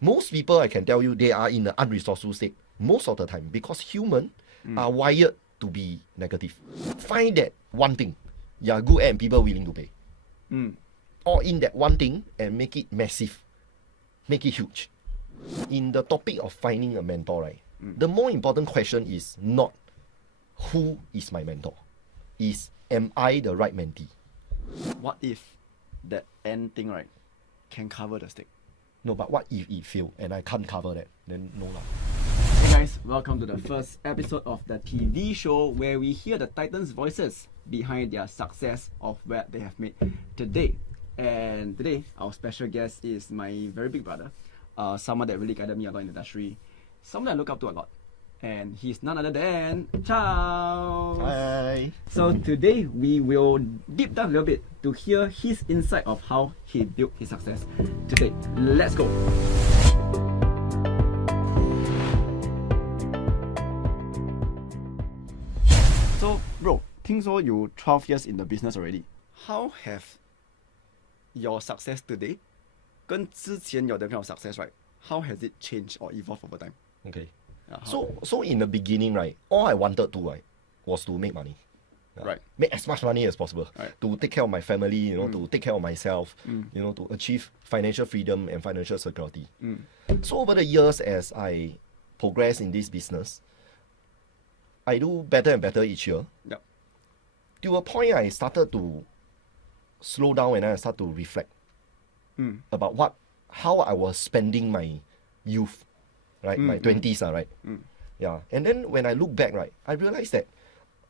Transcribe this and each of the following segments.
Most people, I can tell you, they are in an unresourceful state most of the time because humans are wired to be negative. Find that one thing you are good at and people willing to pay. Or in that one thing and make it massive, make it huge. In the topic of finding a mentor, right? The more important question is not who is my mentor, is am I the right mentee? What if that end thing, right, can cover the stake? No, but what if it fail and I can't cover that? Then no lah. Hey guys, welcome to the first episode of the TV show where we hear the Titans' voices behind their success of what they have made today. And today, our special guest is my very big brother, someone that really guided me a lot in the industry, someone I look up to a lot. And he's none other than Charles. Hi. So today we will deep dive a little bit to hear his insight of how he built his success today. Let's go. So bro, 听说 you 12 years in the business already. How have your success today 跟之前有的kind of success, right? How has it changed or evolved over time? Okay. So in the beginning, right, all I wanted to, right, was to make money. Right. Make as much money as possible. Right. To take care of my family, to take care of myself, to achieve financial freedom and financial security. So over the years, as I progress in this business, I do better and better each year. Yep. To a point, I started to slow down and I start to reflect about how I was spending my youth. Right, my 20s, right? Yeah, and then when I look back, right, I realized that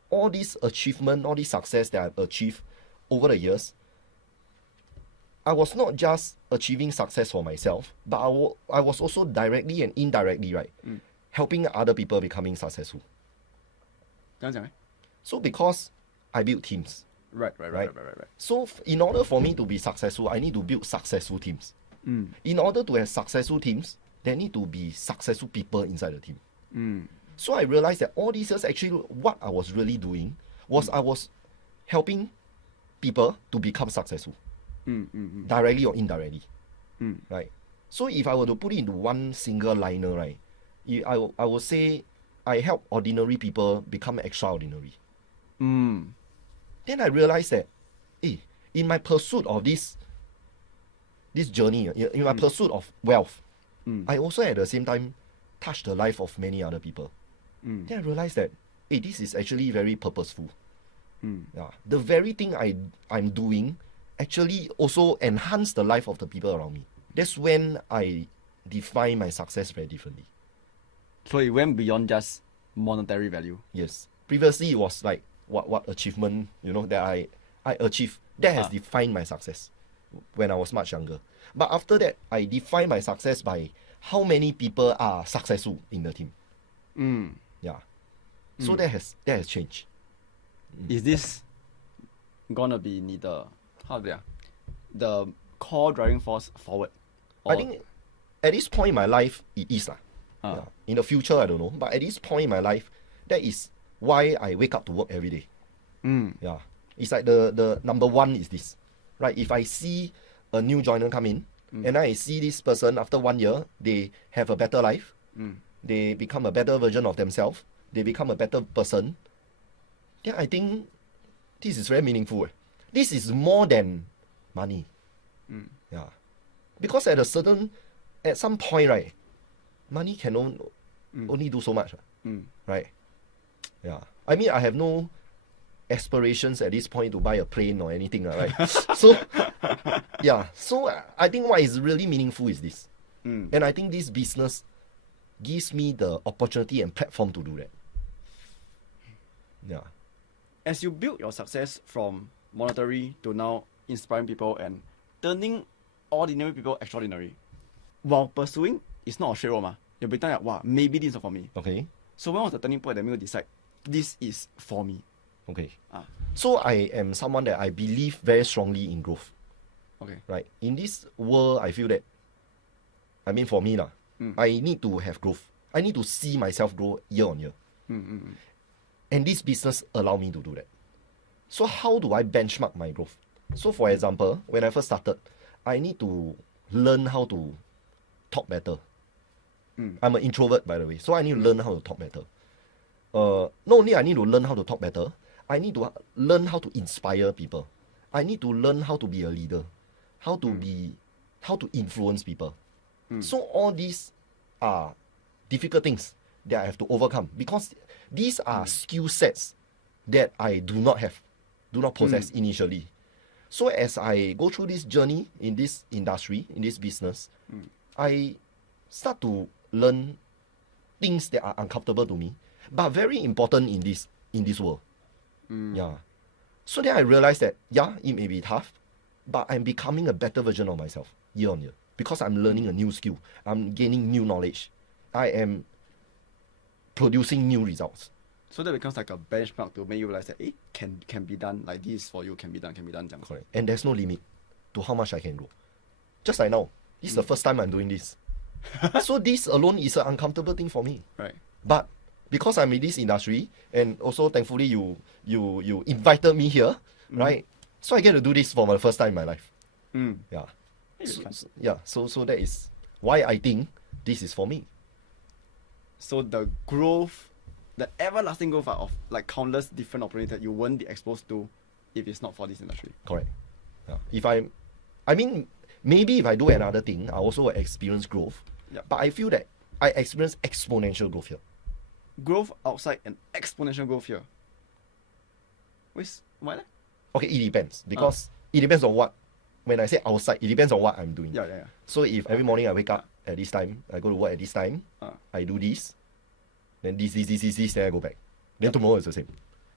all this achievement, all this success that I've achieved over the years, I was not just achieving success for myself, but I was also directly and indirectly, right, helping other people becoming successful. 这样讲欸 So because I build teams, Right. so in order for me to be successful, I need to build successful teams. In order to have successful teams, there need to be successful people inside the team. So I realized that all these years, actually, what I was really doing was I was helping people to become successful, directly or indirectly, right? So if I were to put it into one single liner, right, I would say I help ordinary people become extraordinary. Then I realized that, in my pursuit of this journey, in my pursuit of wealth, I also at the same time touch the life of many other people. Then I realized that, this is actually very purposeful. Yeah, the very thing I'm doing actually also enhance the life of the people around me. That's when I define my success very differently. So it went beyond just monetary value. Yes. Previously, it was like what achievement, that I achieved. That has defined my success when I was much younger. But after that, I define my success by how many people are successful in the team. Yeah. So that has changed. Is this gonna be 你的 how to say the core driving force forward? I think at this point in my life, it is. Yeah. In the future, I don't know. But at this point in my life, that is why I wake up to work every day. Yeah. It's like the number one is this. Right? If I see a new joiner come in, and I see this person after 1 year, they have a better life, they become a better version of themselves, they become a better person, then I think this is very meaningful. This is more than money. Yeah. Because at some point, right, money can only do so much. Right? Yeah. I mean, I have no aspirations at this point to buy a plane or anything, right? So I think what is really meaningful is this. And I think this business gives me the opportunity and platform to do that. Yeah. As you build your success from monetary to now inspiring people and turning ordinary people extraordinary, while pursuing, it's not a straight road, ma. You'll be thinking, wow, maybe this is not for me. Okay. So when was the turning point that made you decide this is for me? Okay. So I am someone that I believe very strongly in growth. Okay. Right. In this world, I feel that, I mean, for me, I need to have growth. I need to see myself grow year on year. And this business allow me to do that. So how do I benchmark my growth? So for example, when I first started, I need to learn how to talk better. I'm an introvert, by the way, so I need to learn how to talk better. Not only I need to learn how to talk better, I need to learn how to inspire people. I need to learn how to be a leader, how to influence people. So all these are difficult things that I have to overcome because these are skill sets that I do not possess initially. So as I go through this journey in this industry, in this business, I start to learn things that are uncomfortable to me, but very important in this world. Yeah. So then I realized that, yeah, it may be tough, but I'm becoming a better version of myself year on year because I'm learning a new skill. I'm gaining new knowledge. I am producing new results. So that becomes like a benchmark to make you realize that it can be done, like this for you can be done. Correct. And there's no limit to how much I can grow. Just like now, this is the first time I'm doing this. So this alone is an uncomfortable thing for me. Right. But because I'm in this industry, and also thankfully you invited me here, right? So I get to do this for my first time in my life. Yeah. So that is why I think this is for me. So the growth, the everlasting growth of like countless different opportunities that you won't be exposed to if it's not for this industry. Correct. Yeah. Maybe if I do another thing, I also will experience growth. Yep. But I feel that I experience exponential growth here. Growth outside and exponential growth here. Why? Okay, it depends. Because it depends on what. When I say outside, it depends on what I'm doing. Yeah. So if every morning I wake up at this time, I go to work at this time, I do this, then this, then I go back. Then tomorrow is the same.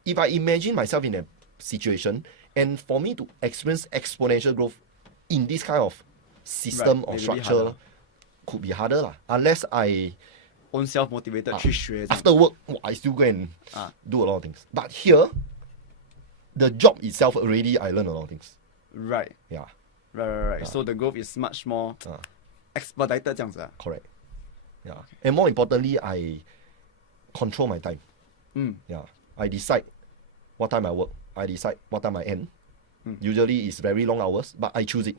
If I imagine myself in a situation, and for me to experience exponential growth in this kind of system or structure, could be harder lah. Unless I own self motivated 去学 after work, I still go and do a lot of things. But here, the job itself already, I learn a lot of things. Right. Yeah. Right. So the growth is much more expedited 这样子啊. Correct. Yeah. And more importantly, I control my time. Yeah. I decide what time I work. I decide what time I end. Usually it's very long hours, but I choose it.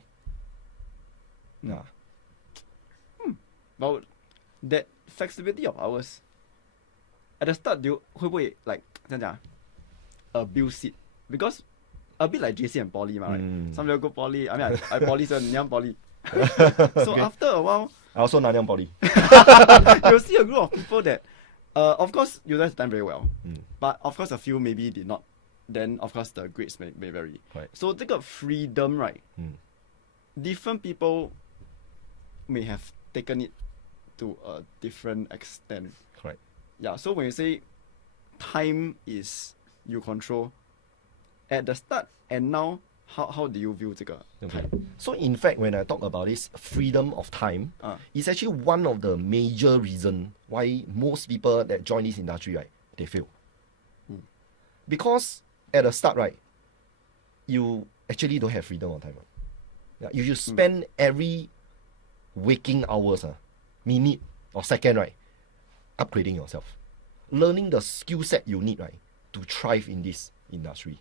Yeah. But that flexibility of hours, at the start,会不会 like 怎样讲 abuse it? Because a bit like JC and Poly, right? Some people go Poly. I mean, I Poly, so Nanyang Poly. So okay. After a while, I also Nanyang Poly. You'll see a group of people that, of course, utilize the time very well. But of course, a few maybe did not. Then of course the grades may vary. Right. So 这个 freedom, right? Different people may have taken it to a different extent. Correct. Yeah. So when you say time is you control, at the start and now, how do you view 这个 time? So in fact, when I talk about this freedom of time, it's actually one of the major reasons why most people that join this industry, right, they fail. Because at the start, right, you actually don't have freedom of time. Yeah, you spend every waking hours, minute or second, right, upgrading yourself, learning the skill set you need, right, to thrive in this industry.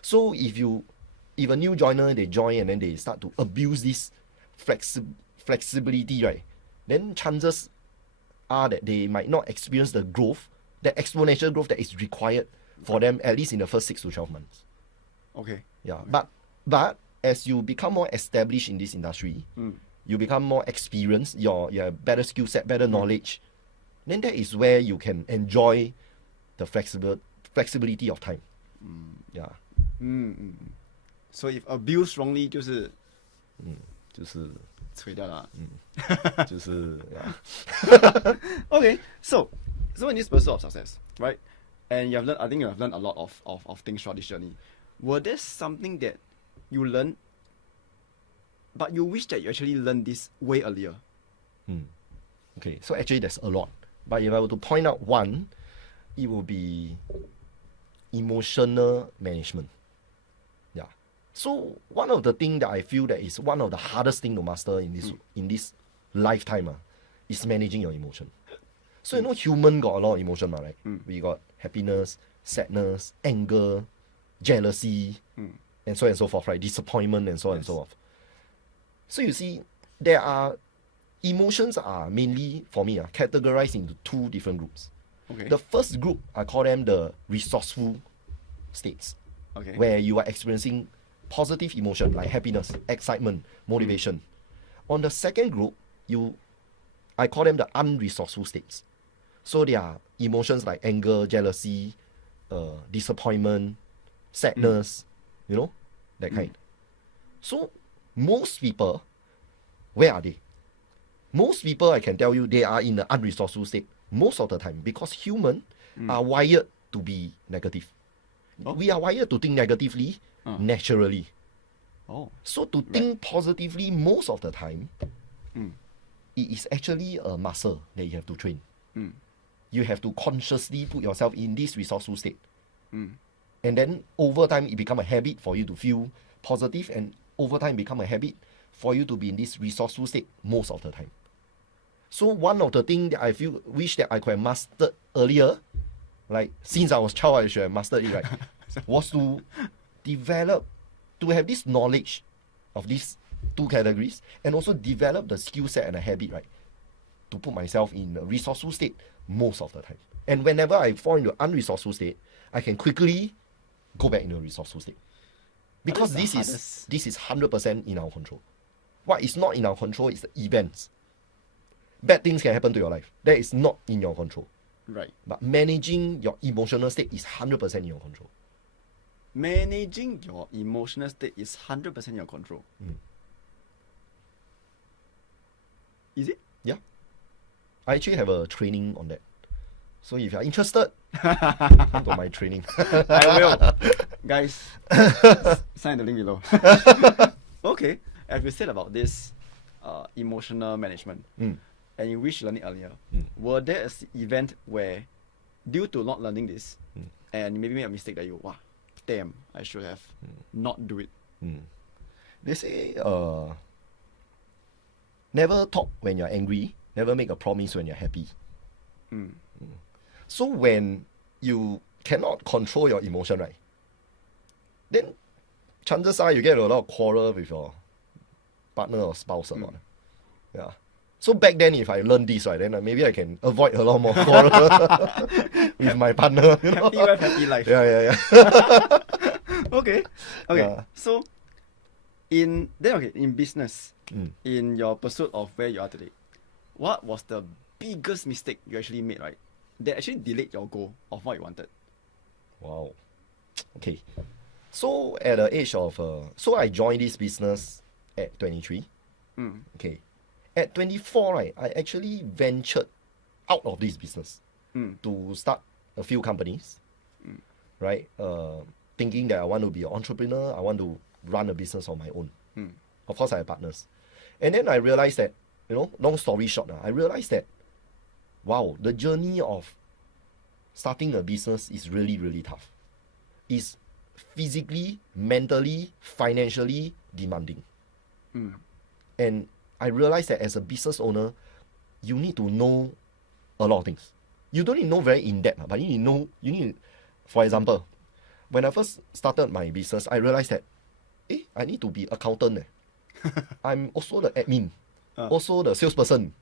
So if a new joiner, they join and then they start to abuse this flexibility, right, then chances are that they might not experience the growth, the exponential growth that is required for them, at least in the first 6 to 12 months. Okay. Yeah. But as you become more established in this industry, you become more experienced, you have better skill set, better knowledge, then that is where you can enjoy the flexibility of time. Yeah. So if abused wrongly 就是吹掉了。yeah. Okay, so in this pursuit of success, right? And I think you have learned a lot of things throughout this journey. Were there something that you learned, but you wish that you actually learned this way earlier? Okay, so actually there's a lot. But if I were to point out one, it would be emotional management. Yeah. So one of the things that I feel that is one of the hardest thing to master in this lifetime is managing your emotion. So human got a lot of emotion, right? We got happiness, sadness, anger, jealousy, and so on and so forth, right? Disappointment and so on and so forth. So you see, emotions are mainly, for me, categorized into two different groups. Okay. The first group, I call them the resourceful states, Okay. where you are experiencing positive emotion like happiness, excitement, motivation. On the second group, I call them the unresourceful states. So they are emotions like anger, jealousy, disappointment, sadness, that kind. So most people, where are they? Most people, I can tell you, they are in the unresourceful state most of the time because humans are wired to be negative. Oh. We are wired to think negatively naturally. Oh. So to think positively most of the time, it is actually a muscle that you have to train. You have to consciously put yourself in this resourceful state. And then over time, it becomes a habit for you to feel positive, and over time become a habit for you to be in this resourceful state most of the time. So one of the things that I wish that I could have mastered earlier, like since I was child, I should have mastered it, right? was to have this knowledge of these two categories, and also develop the skill set and a habit, right? To put myself in a resourceful state most of the time. And whenever I fall into unresourceful state, I can quickly go back into a resourceful state. Because this is 100% in our control. What is not in our control is the events. Bad things can happen to your life. That is not in your control. Right. But managing your emotional state is 100% in your control. Managing your emotional state is 100% in your control. Is it? Yeah. I actually have a training on that. So if you're interested, come to my training. I will. Guys, sign the link below. Okay. As you said about this emotional management, and you wish you learned it earlier, were there an event where, due to not learning this, and you maybe made a mistake that you, damn, I should have not do it? They say, never talk when you're angry, never make a promise when you're happy. So when you cannot control your emotion, right, then chances are you get a lot of quarrel with your partner or spouse. Yeah. So back then, if I learned this, right, then maybe I can avoid a lot more quarrel with my partner. Happy wife, happy life. Yeah. Okay. Yeah. So, in business, in your pursuit of where you are today, what was the biggest mistake you actually made, right, that actually delayed your goal of what you wanted? Wow. Okay. So at the age of, I joined this business at 23. Okay. At 24, right, I actually ventured out of this business to start a few companies, right? Thinking that I want to be an entrepreneur, I want to run a business on my own. Of course, I have partners. And then I realized that, long story short, I realized that, wow, the journey of starting a business is really, really tough. It's physically, mentally, financially demanding. And I realized that as a business owner, you need to know a lot of things. You don't need to know very in-depth, but you need, for example, when I first started my business, I realized that, I need to be accountant. I'm also the admin, also the salesperson,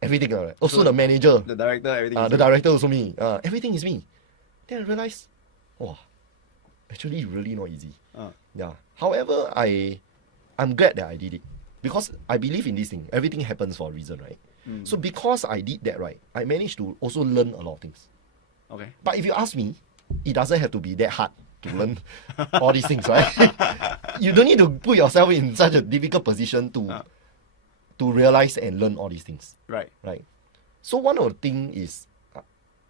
everything. Also the manager. The director, everything. The director also me. Everything is me. Then I realized, actually really not easy. Yeah. However, I'm glad that I did it. Because I believe in this thing. Everything happens for a reason, right? So because I did that, right, I managed to also learn a lot of things. Okay. But if you ask me, it doesn't have to be that hard to learn all these things, right? You don't need to put yourself in such a difficult position to realize and learn all these things. Right. So one of the things is,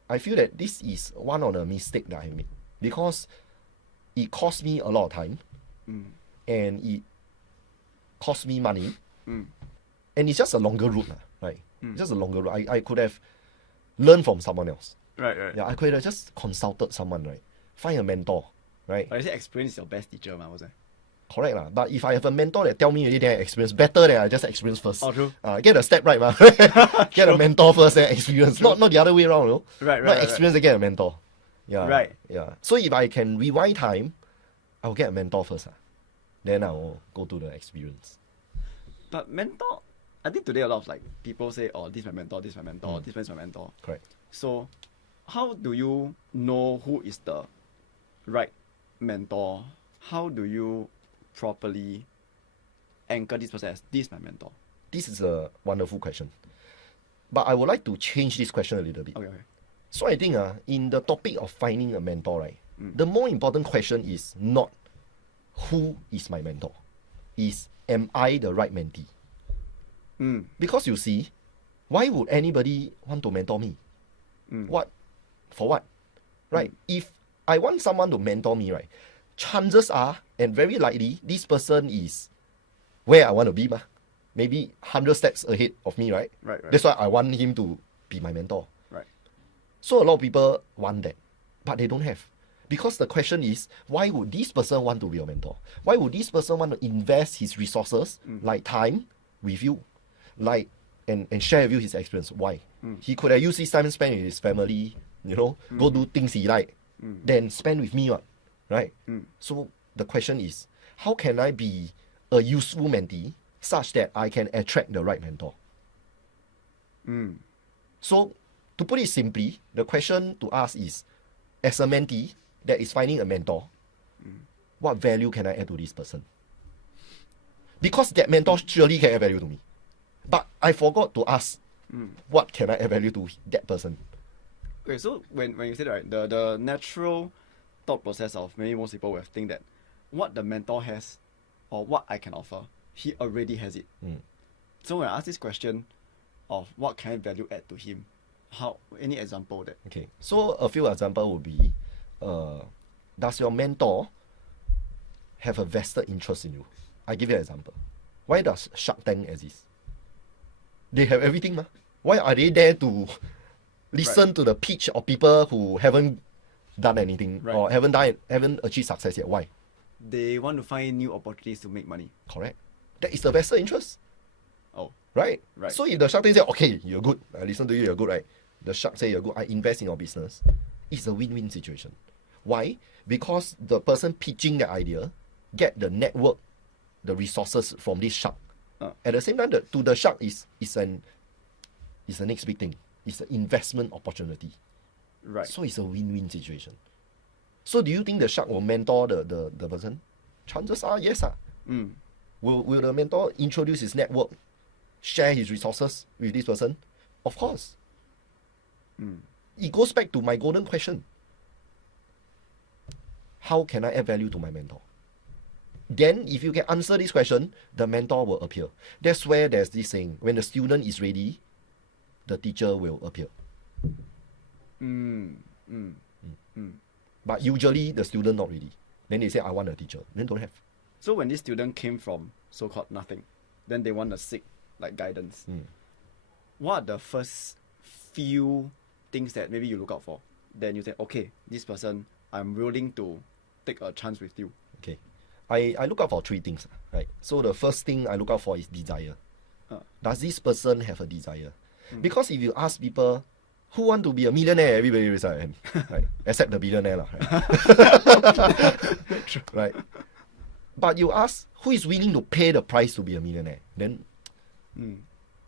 I feel that this is one of the mistakes that I made. Because it cost me a lot of time. And it cost me money. And it's just a longer route, right? It's just a longer route. I could have learned from someone else. Right. Yeah, I could have just consulted someone, right? Find a mentor, right? But I say experience is your best teacher, was it? Correct lah. But if I have a mentor that tell me already, then I experience better than I just experience first. Oh, true. Get a step right, get a mentor first, then experience. Not the other way around, no? Right. Not experience, then get a mentor. Yeah. Right. Yeah. So if I can rewind time, I'll get a mentor first. Then I'll go to the experience. But mentor, I think today a lot of like people say, oh, this is my mentor, this is my mentor, this is my mentor. Correct. So how do you know who is the right mentor? How do you properly anchor this person as this is my mentor? This is a wonderful question. But I would like to change this question a little bit. Okay. So I think in the topic of finding a mentor, right, the more important question is not who is my mentor, is am I the right mentee? Because you see, why would anybody want to mentor me? What? For what? Right? If I want someone to mentor me, right, chances are, and very likely, this person is where I want to be, maybe 100 steps ahead of me, right? Right. That's why I want him to be my mentor. Right. So a lot of people want that, but they don't have. Because the question is, why would this person want to be your mentor? Why would this person want to invest his resources, like time, with you, like and share with you his experience? Why? He could have used his time spent with his family, go do things he like, then spend with me, right? So the question is, how can I be a useful mentee such that I can attract the right mentor? So to put it simply, the question to ask is, as a mentee that is finding a mentor, what value can I add to this person? Because that mentor surely can add value to me. But I forgot to ask, what can I add value to that person? Okay, so when you say that, right, the natural thought process of maybe most people will think that what the mentor has or what I can offer, he already has it. So when I ask this question of what can I value add to him, any example of that? Okay, so a few examples would be, does your mentor have a vested interest in you? I give you an example. Why does Shark Tank exist? They have everything, Why are they there to listen to the pitch of people who haven't done anything or haven't achieved success yet? Why? They want to find new opportunities to make money. Correct. That is the vested interest. Oh. Right? Right. So if the Shark Tank say, okay, you're good, I listen to you, you're good, right? The Shark say you're good, I invest in your business. It's a win-win situation. Why? Because the person pitching the idea get the network, the resources from this shark. At the same time, to the shark is the next big thing. It's an investment opportunity. Right. So it's a win-win situation. So do you think the shark will mentor the person? Chances are yes. Will the mentor introduce his network, share his resources with this person? Of course. It goes back to my golden question. How can I add value to my mentor? Then if you can answer this question, the mentor will appear. That's where there's this saying, when the student is ready, the teacher will appear. But usually the student not ready. Then they say, I want a teacher. Then don't have. So when this student came from so-called nothing, then they want to seek like guidance. What are the first few things that maybe you look out for? Then you say, okay, this person, I'm willing to take a chance with you. Okay. I look out for three things, right? So the first thing I look out for is desire. Does this person have a desire? Because if you ask people, who want to be a millionaire, everybody raise their hand, right? Except the billionaire, right? Right. But you ask, who is willing to pay the price to be a millionaire? Then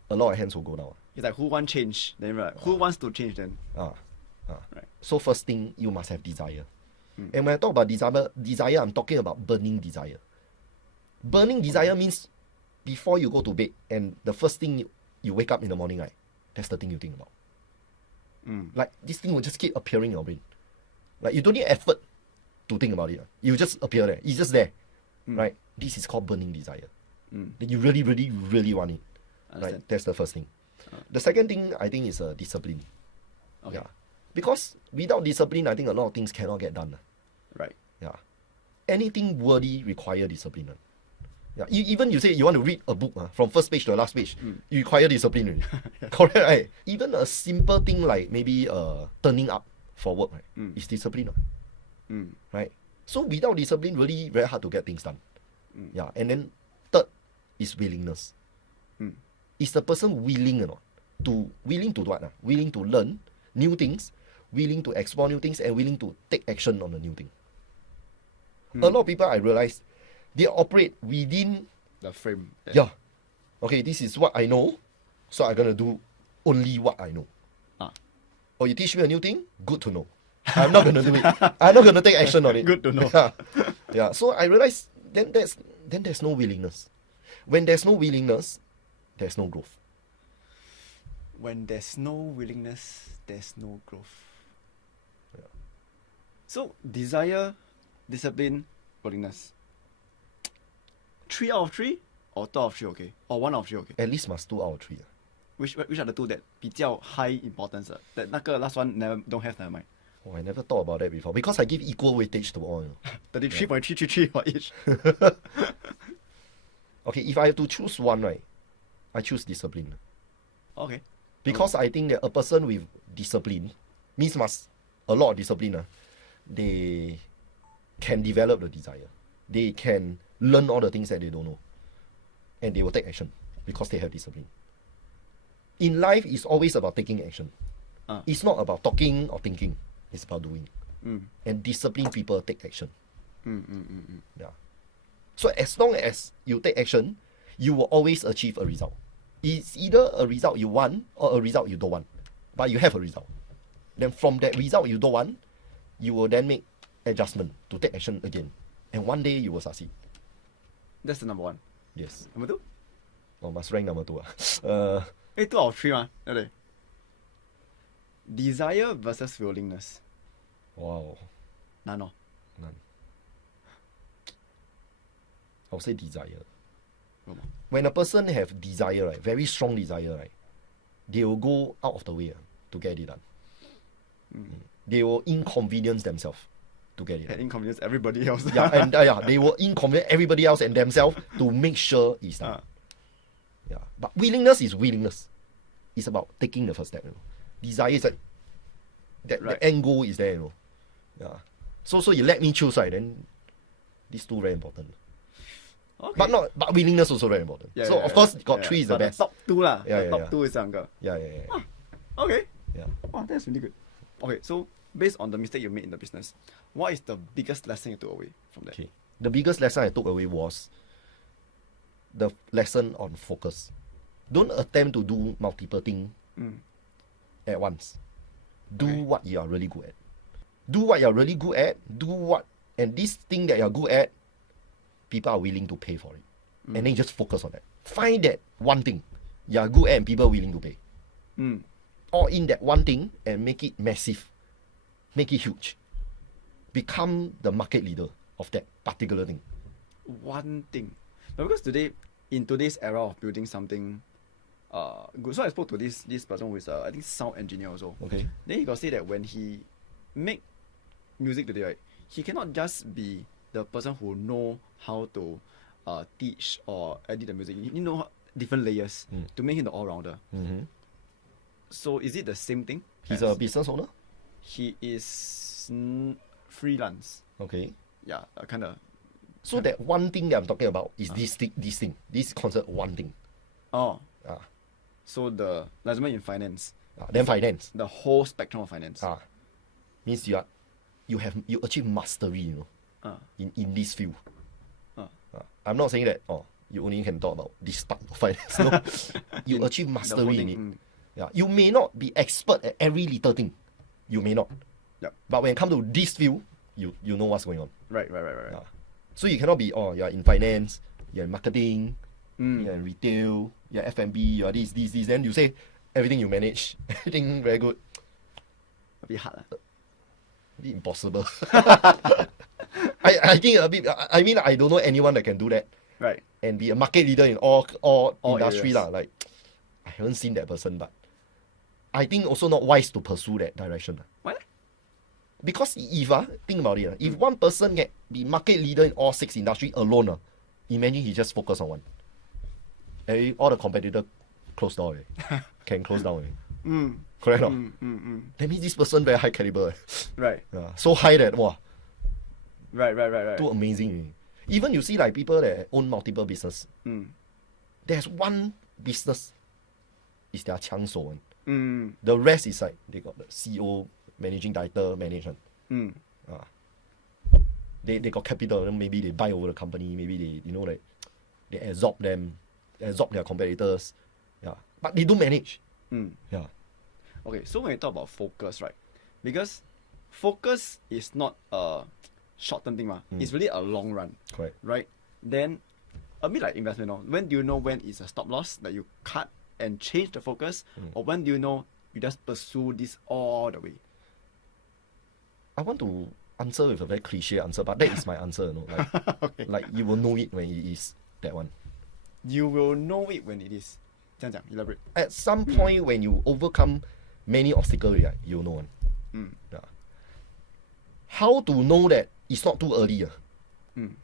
a lot of hands will go down. It's like, who wants change? Then right, who wants to change then? Right. So first thing, you must have desire. And when I talk about desire, I'm talking about burning desire. Burning desire means before you go to bed and the first thing you wake up in the morning, right? That's the thing you think about. Like this thing will just keep appearing in your brain. Like you don't need effort to think about it. You just appear there. It's just there. Right? This is called burning desire. That you really, really, really want it. Right? That's the first thing. The second thing I think is discipline. Okay. Yeah. Because without discipline, I think a lot of things cannot get done. Right. Yeah. Anything worthy require discipline. Yeah. Even you say you want to read a book from first page to the last page, you require discipline. Really. Correct, right? Even a simple thing like maybe turning up for work, right, is discipline. Right? So without discipline, really very hard to get things done. Yeah. And then third is willingness. Is the person willing or not? Willing to what? Willing to learn new things, willing to explore new things, and willing to take action on a new thing. A lot of people, I realize, they operate within the frame. Yeah. okay, this is what I know, so I'm gonna do only what I know. Or you teach me a new thing, good to know. I'm not gonna do it. I'm not gonna take action on it. Good to know. Yeah. So I realized then there's no willingness. When there's no willingness, there's no growth. When there's no willingness, there's no growth. Yeah. So desire, discipline, willingness. 3 out of 3 or 2 out of 3 okay? Or 1 out of 3 okay? At least must 2 out of 3. Which are the two that 比较 high importance? That 那个 last one don't have never mind. Oh, I never thought about that before because I give equal weightage to all. 33.333 for each. Okay, if I have to choose one, right, I choose discipline. Okay. Because I think that a person with discipline means must a lot of discipline. They can develop the desire. They can learn all the things that they don't know. And they will take action because they have discipline. In life, it's always about taking action. It's not about talking or thinking. It's about doing. And disciplined people take action. Yeah. So as long as you take action, you will always achieve a result. It's either a result you want or a result you don't want. But you have a result. Then from that result you don't want, you will then make adjustment to take action again. And one day you will succeed. That's the number 1. Yes. Number 2? Oh, must rank number 2. 2 out of 3 嘛，对不对？ Desire versus willingness. Wow. 难哦。 None. I'll say desire. 为什么？ When a person have desire, right, very strong desire, right, they will go out of the way to get it done. They will inconvenience themselves to get it done. And inconvenience everybody else. And they will inconvenience everybody else and themselves to make sure it's done. Yeah, but willingness is willingness. It's about taking the first step. Desire is like that. Right. The end goal is there. Yeah. So you let me choose, right? Then these two very important. Okay. But willingness also very important. So of course, got 3 is the best. Top 2 lah. Yeah, top 2 is 2个. Yeah. Okay. Yeah. Wow, that's really good. Okay, so based on the mistake you made in the business, what is the biggest lesson you took away from that? Okay. The biggest lesson I took away was the lesson on focus. Don't attempt to do multiple things at once. Do what you are really good at. Do what you are really good at. And this thing that you are good at, people are willing to pay for it. And then you just focus on that. Find that one thing you are good at and people are willing to pay. All in that one thing and make it massive. Make it huge. Become the market leader of that particular thing. One thing. But because in today's era of building something good, so I spoke to this person who is I think sound engineer also. Okay. Then he got say that when he make music today, right, he cannot just be the person who know how to teach or edit the music. You know different layers to make him the all-rounder. So is it the same thing? He's a business owner? He is freelance. Okay. Yeah, kind of. So that one thing that I'm talking about is this thing. This is considered one thing. Oh. Ah. So the lazima in finance. Then finance. The whole spectrum of finance. Means you achieve mastery, in this field. I'm not saying that you only can talk about this part of finance. No. You achieve mastery in it. Yeah. You may not be expert at every little thing. You may not. Yep. But when it comes to this field, you know what's going on. Right. So you cannot be, you're in finance, you're in marketing, you're in retail, you're F&B, you're this. Then you say everything you manage, everything very good. A bit hard. A bit impossible. I think a bit, I mean, I don't know anyone that can do that. Right. And be a market leader in all industry. Areas. I haven't seen that person, but I think also not wise to pursue that direction. Why? Because if, think about it, if one person can be market leader in all 6 industries alone, imagine he just focus on one. All the competitor close down already. Can close down already. Correct or not? That means this person very high caliber. Right. So high that, wow. Right. Too amazing. Even you see like people that own multiple business. There's one business is their 枪手 one. The rest is like they got the CEO, managing director, management. They got capital, maybe they buy over the company, maybe they they absorb them. absorb their competitors. Yeah. But they don't manage. Yeah. Okay, so when you talk about focus, right? Because focus is not a short-term thing, it's really a long run. Correct. Right? Then, a bit like investment, when do you know when it's a stop loss that you cut and change the focus, or when do you know you just pursue this all the way? I want to answer with a very cliche answer, but that is my answer, Like, Okay. like you will know it when it is that one. You will know it when it is. 这样讲, elaborate. At some point when you overcome many obstacles, yeah, you'll know one. Yeah. How to know that it's not too early?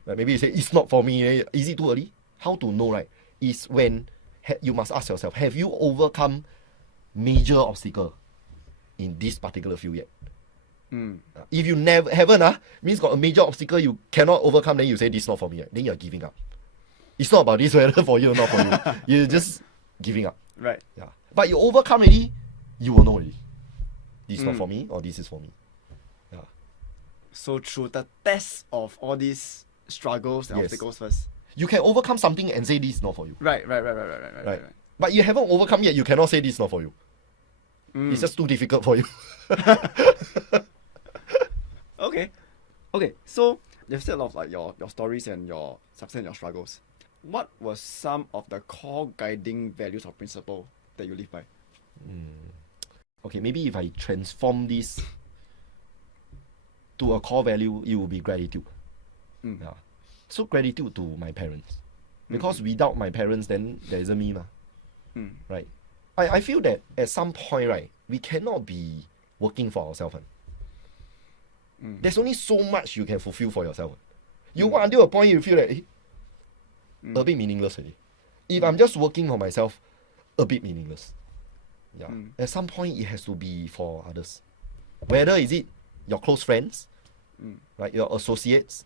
Like maybe you say it's not for me, is it too early? How to know, right? Is when you must ask yourself, have you overcome major obstacle in this particular field yet? If you never haven't, means got a major obstacle you cannot overcome, then you say this is not for me, then you're giving up. It's not about this whether for you or not for you. You're just giving up. Right. Yeah. But you overcome already, you will know already. This is not for me or this is for me. Yeah. So through the test of all these struggles and obstacles first. You can overcome something and say this is not for you. Right. But you haven't overcome yet, you cannot say this is not for you. It's just too difficult for you. Okay. So you've said a lot of like your stories and your success and your struggles. What were some of the core guiding values or principles that you live by? Okay, maybe if I transform this to a core value, it will be gratitude. Yeah. So gratitude to my parents. Because without my parents, then there isn't me. Right? I feel that at some point, right, we cannot be working for ourselves. There's only so much you can fulfill for yourself. You want until a point you feel that a bit meaningless already. If I'm just working for myself, a bit meaningless. Yeah. At some point it has to be for others. Whether is it your close friends, right, your associates,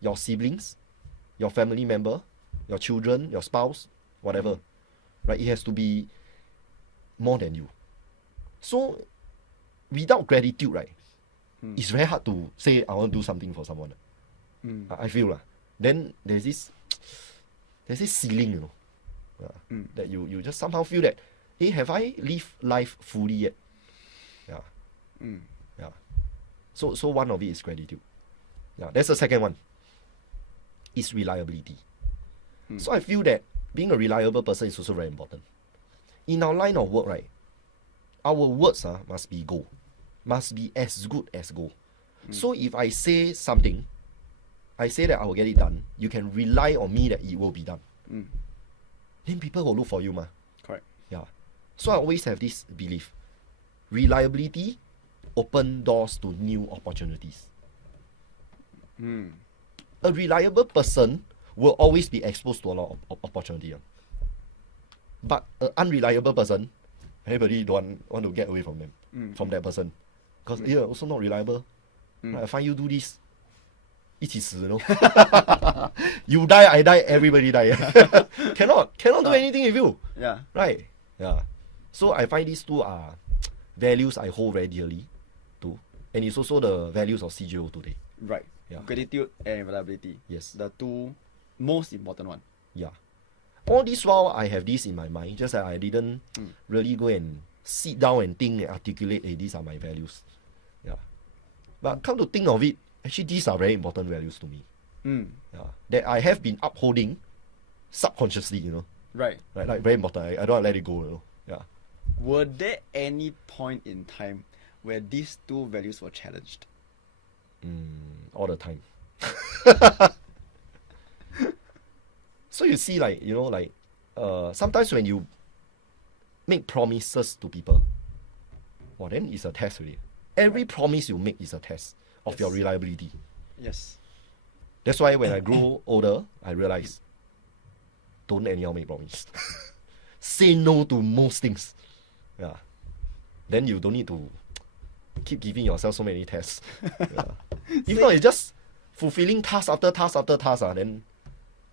your siblings, your family member, your children, your spouse, whatever. Right? It has to be more than you. So without gratitude, right, it's very hard to say I want to do something for someone. I feel then there's this ceiling, that you just somehow feel that, hey, have I lived life fully yet? Yeah. Yeah. So one of it is gratitude. Yeah, that's the second one. Is reliability. So I feel that being a reliable person is also very important. In our line of work, right, our words must be gold. Must be as good as gold. So if I say something, I say that I will get it done, you can rely on me that it will be done. Then people will look for you, Correct. Yeah. So I always have this belief. Reliability open doors to new opportunities. A reliable person will always be exposed to a lot of opportunity. But an unreliable person, everybody don't want to get away from them, from that person. Because they are also not reliable. I find you do this, 一起死, You die, I die, everybody die. cannot do anything with you. Yeah. Right? Yeah. So I find these two are values I hold very dearly too. And it's also the values of CGO today. Right. Yeah. Gratitude and reliability. Yes. The two most important one. Yeah. All this while I have this in my mind, just that I didn't really go and sit down and think and articulate, hey, these are my values. Yeah. But come to think of it, actually these are very important values to me. Yeah. That I have been upholding subconsciously, Right. Like very important. I don't want to let it go, Yeah. Were there any point in time where these two values were challenged? All the time. So you see, sometimes when you make promises to people, well, then it's a test really. Every promise you make is a test of your reliability. Yes. That's why when I grow older, I realize, don't anyhow make promise. Say no to most things. Yeah. Then you don't need to keep giving yourself so many tests. Yeah. If not, it's just fulfilling task after task after task. Then,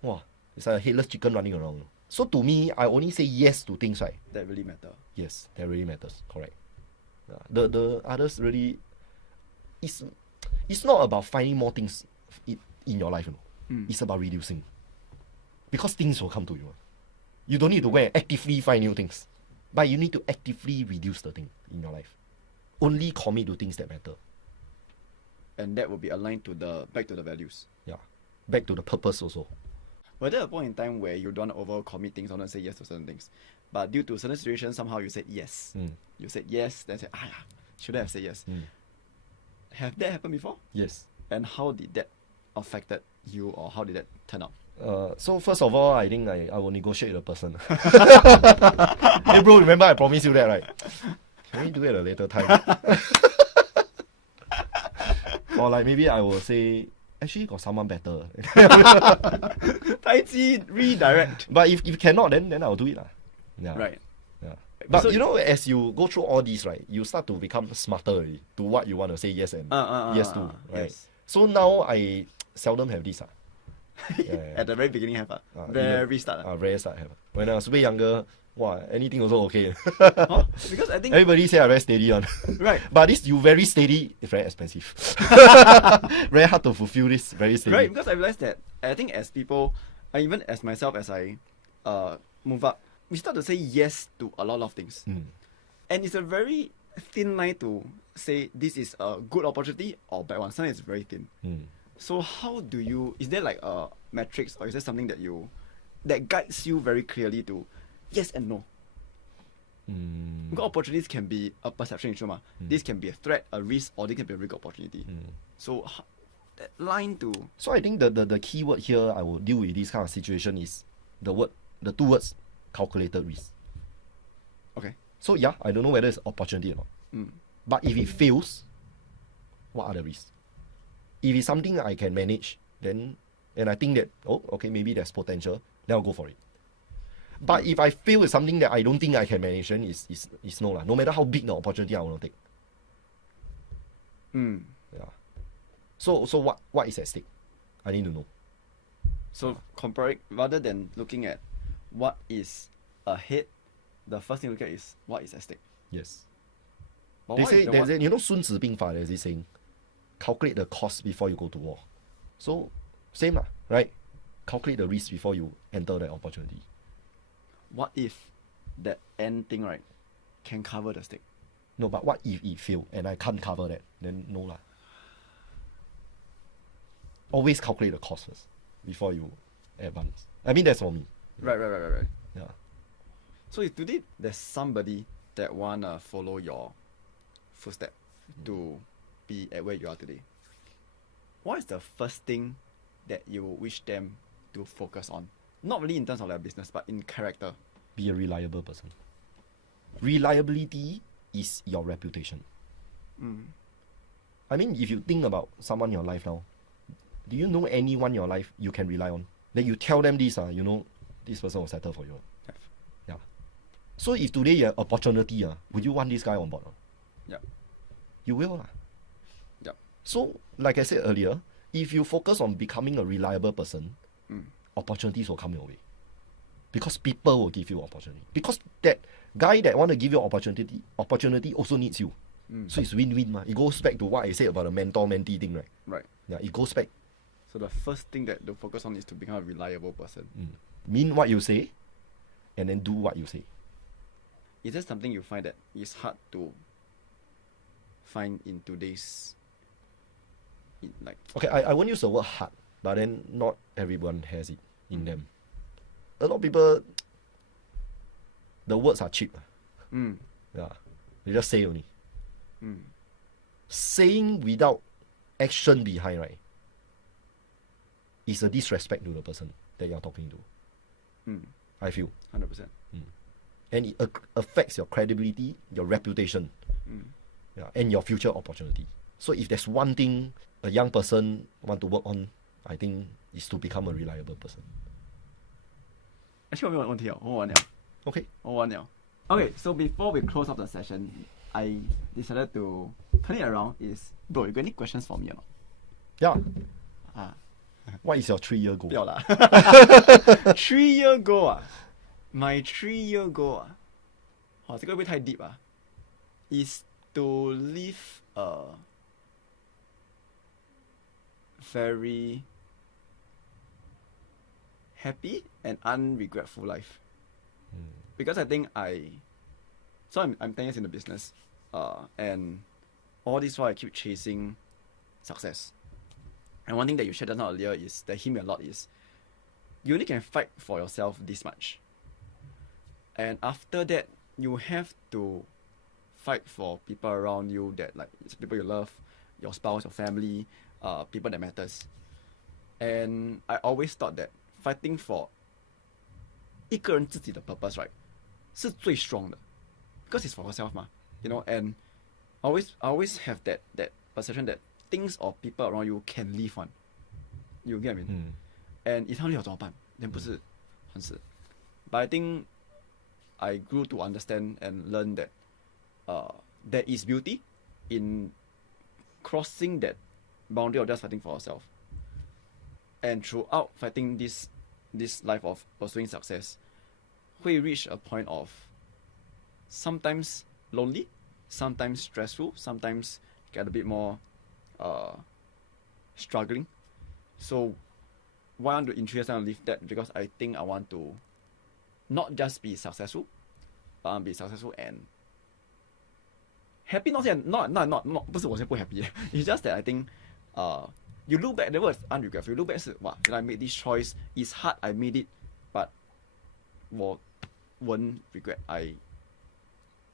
wow, it's like a headless chicken running around. So to me, I only say yes to things, right? That really matter. Yes, that really matters. Correct. Yeah. The others really, it's not about finding more things in your life. It's about reducing. Because things will come to you. You don't need to go and actively find new things. But you need to actively reduce the thing in your life. Only commit to things that matter. And that will be aligned to back to the values. Yeah. Back to the purpose also. But there a point in time where you don't over commit things or not say yes to certain things. But due to certain situations, somehow you said yes. You said yes, then say, should I have said yes? Have that happened before? Yes. And how did that affected you, or how did that turn out? So first of all, I think I will negotiate with the person. Hey bro, remember I promised you that, right? Can we do it at a later time? Or like maybe I will say, actually got someone better. Tai Chi redirect. But if cannot, then I'll do it. Yeah. Right. Yeah. But So you know, as you go through all these, right, you start to become smarter already to what you want to say yes and yes to. Right. Yes. So now I seldom have this. At the very beginning have very start. Very start have. When I was way younger, wow, anything also okay. Huh? Because I think Everybody say I very steady on. right. But this you very steady is very expensive. Very hard to fulfill this very steady. Right, because I realized that I think as people, even as myself, as I move up, we start to say yes to a lot of things. And it's a very thin line to say this is a good opportunity or bad one. Sometimes it's very thin. So how do you, is there like a metrics, or is there something that guides you very clearly to yes and no? Because opportunities can be a perception issue. This can be a threat, a risk, or this can be a big opportunity. So that line to... So I think the key word here I will deal with this kind of situation is the two words, calculated risk. Okay. So yeah, I don't know whether it's opportunity or not. But if it fails, what are the risks? If it's something I can manage, then, and I think that, okay, maybe there's potential, then I'll go for it. But if I fail with something that I don't think I can manage, then it's no lah. No matter how big the opportunity I want to take. Yeah. So what is at stake? I need to know. So comparing, rather than looking at what is ahead, the first thing to look at is what is at stake. Yes. But They what say, is the there's you know, Sun Tzu Bing Fa, there's this saying, calculate the cost before you go to war. So, same lah, right? Calculate the risk before you enter that opportunity. What if that end thing, right, can cover the stake? No, but what if it fail and I can't cover that? Then no lah. Always calculate the cost first before you advance. I mean, that's for me. Right. Yeah. So if today there's somebody that wanna follow your footstep to be at where you are today, what is the first thing that you wish them to focus on? Not really in terms of their business, but in character. Be a reliable person. Reliability is your reputation. I mean, if you think about someone in your life now, do you know anyone in your life you can rely on? Then you tell them this, you know, this person will settle for you. Yeah. So if today you have opportunity, would you want this guy on board? Yeah. You will. Yeah. So, like I said earlier, if you focus on becoming a reliable person, opportunities will come your way. Because people will give you opportunity. Because that guy that want to give you opportunity also needs you. So it's win-win. It goes back to what I said about the mentor-mentee thing, right? Right. Yeah, it goes back. So the first thing that to focus on is to become a reliable person. Mean what you say, and then do what you say. Is there something you find that is hard to find in today's, Okay, I won't use the word hard, but then not everyone has it in them. A lot of people, the words are cheap. Yeah, they just say only. Saying without action behind, right, is a disrespect to the person that you're talking to. I feel. 100%. And it affects your credibility, your reputation, and your future opportunity. So if there's one thing a young person want to work on, I think is to become a reliable person. Actually, 我没有问题了，我问了。 Okay. 我问了。Okay, so before we close up the session, I decided to turn it around. Bro, you got any questions for me or not? Yeah. What is your 3-year goal? 不要啦。3-year goal 啊 ，my 3-year goal 啊，哇，这个会不会太 deep 啊 ？Is to live a very happy and unregretful life. Because I think I'm 10 years in the business, and all this while I keep chasing success. And one thing that you shared just now earlier is that hit me a lot is you only can fight for yourself this much. And after that, you have to fight for people around you that like it's people you love, your spouse, your family, people that matters. And I always thought that fighting for 一个人自己的 purpose, right, 是最 strong 的 because it's for yourself 嘛, you know. And I always have that perception that things or people around you can live on. You get what I mean? And 他们 live 怎么办? Then 不是很死. But I think I grew to understand and learn that there is beauty in crossing that boundary of just fighting for yourself. And throughout fighting this life of pursuing success, we reach a point of sometimes lonely, sometimes stressful, sometimes get a bit more struggling. So why I want to introduce and live that? Because I think I want to not just be successful, but be successful and happy. Not 不是我现在不 happy. It's just that I think you look back, the word is unregretful. You look back, wow, I made this choice. It's hard, I made it, but 我 won't regret.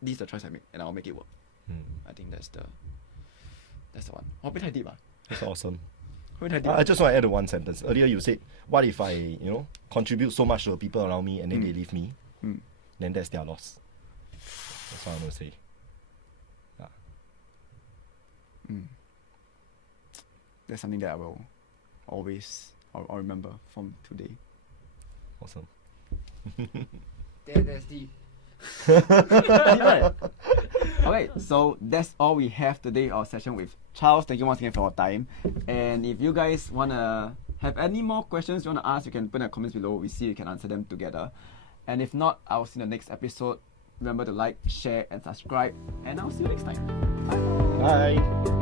This is the choice I made, and I'll make it work. I think that's the one. 我被太 deep 啊. That's awesome. I just want to add one sentence. Earlier you said, what if I, contribute so much to the people around me and then they leave me? Then that's their loss. That's what I'm going to say. That's something that I will always, I'll remember from today. Awesome. That's deep. Okay, so that's all we have today, our session with Charles. Thank you once again for your time. And if you guys want to have any more questions you want to ask, you can put in the comments below. We see we can answer them together. And if not, I'll see you in the next episode. Remember to like, share, and subscribe. And I'll see you next time. Bye. Bye.